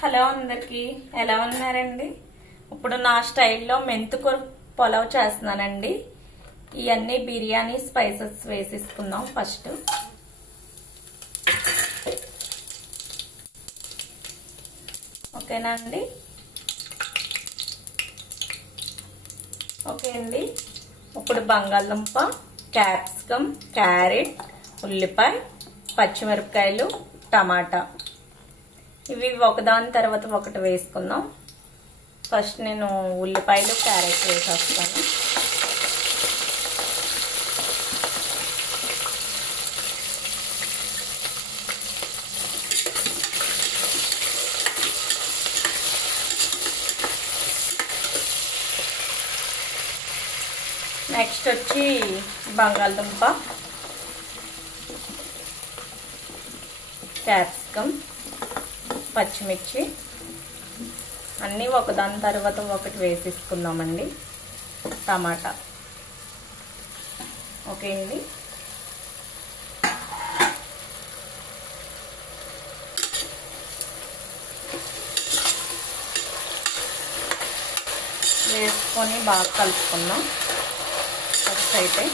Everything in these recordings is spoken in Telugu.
హలో అందరికి ఎలా ఉన్నారండి? ఇప్పుడు నా స్టైల్లో మెంతుకూర పులావ్ చేస్తున్నానండి. ఇవన్నీ బిర్యానీ స్పైసెస్ వేసేసుకుందాం. ఫస్ట్ ఓకేనా అండి? ఓకే అండి. ఇప్పుడు బంగాళదుంప, క్యాప్సికమ్, క్యారెట్, ఉల్లిపాయ, పచ్చిమిరపకాయలు, టమాటా ఇవి ఒకదాని తర్వాత ఒకటి వేసుకుందాం. ఫస్ట్ నేను ఉల్లిపాయలు, క్యారెట్ వేసేస్తాను. నెక్స్ట్ వచ్చి బంగాళదుంప, క్యాప్సికమ్, పచ్చిమిర్చి అన్నీ ఒకదాని తర్వాత ఒకటి వేసేసుకుందామండి. టమాటా ఓకే అండి. వేసుకొని బాగా కలుపుకుందాం. ఫస్ట్ అయితే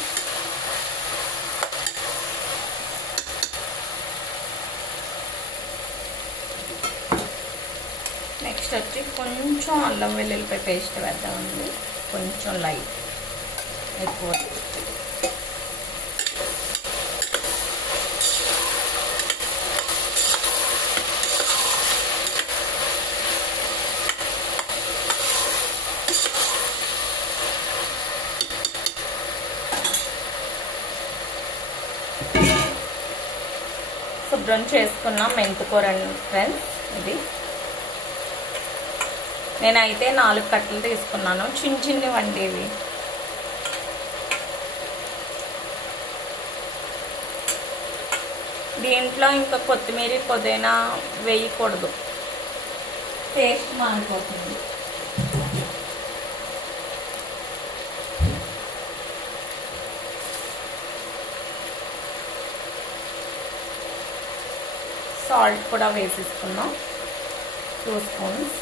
నెక్స్ట్ వచ్చి కొంచెం అల్లం వెల్లుల్లిపాయ పేస్ట్ వేద్దామండి. కొంచెం లైట్, ఎక్కువ. శుభ్రం చేసుకున్న మెంతుకూర ఫ్రెండ్స్. ఇది నేనైతే 4 కట్టలు తీసుకున్నాను, చిన్న చిన్నవి వండేవి. దీంట్లో ఇంకా కొత్తిమీర, పుదీనా వేయకూడదు, టేస్ట్ మారిపోతుంది. సాల్ట్ కూడా వేసేసుకున్నాం, 2 స్పూన్స్.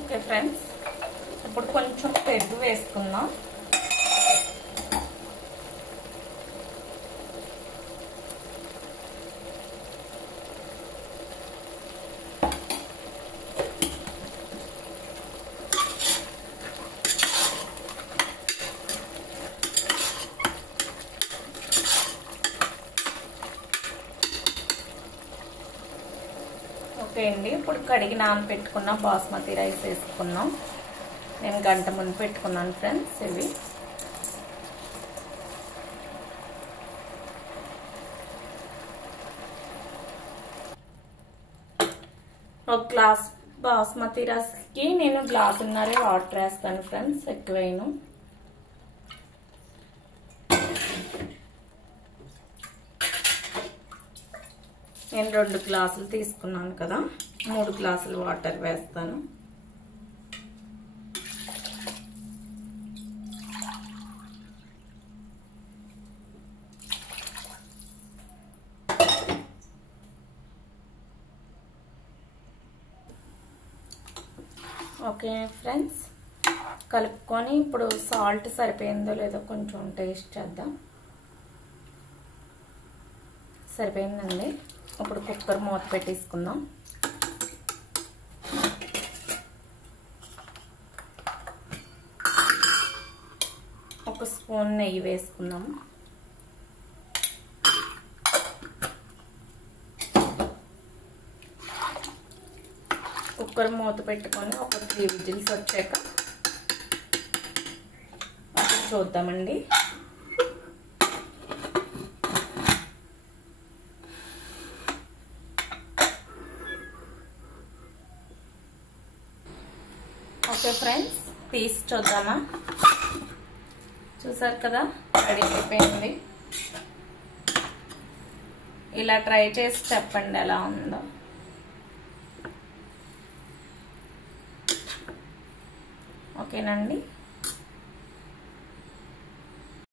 ఓకే ఫ్రెండ్స్, ఇప్పుడు కొంచెం పెరుగు వేసుకుందాం. ఓకే అండి. ఇప్పుడు కడిగి నానబెట్టుకున్న బాస్మతి రైస్ వేసుకున్నాం. నేను గంట ముందు పెట్టుకున్నాను ఫ్రెండ్స్. ఇవి ఒక గ్లాస్ బాస్మతి రైస్కి నేను గ్లాసున్నర వాటర్ వేస్తాను ఫ్రెండ్స్, ఎక్కువైనా. నేను 2 గ్లాసులు తీసుకున్నాను కదా, 3 గ్లాసులు వాటర్ వేస్తాను. ఓకే ఫ్రెండ్స్, కలుపుకొని ఇప్పుడు సాల్ట్ సరిపోయిందో లేదో కొంచెం టేస్ట్ చేద్దాం. సరిపోయిందండి. ఇప్పుడు కుక్కర్ మూత పెట్టేసుకుందాం. ఒక స్పూన్ నెయ్యి వేసుకుందాం. కుక్కర్ మూత పెట్టుకొని ఒక 3 విజిల్స్ వచ్చాక అప్పుడు చూద్దామండి. ఓకే ఫ్రెండ్స్, తీసి చూద్దామా. చూసారు కదా, రెడీ అయిపోయింది. ఇలా ట్రై చేసి చెప్పండి ఎలా ఉందో. ఓకేనండి.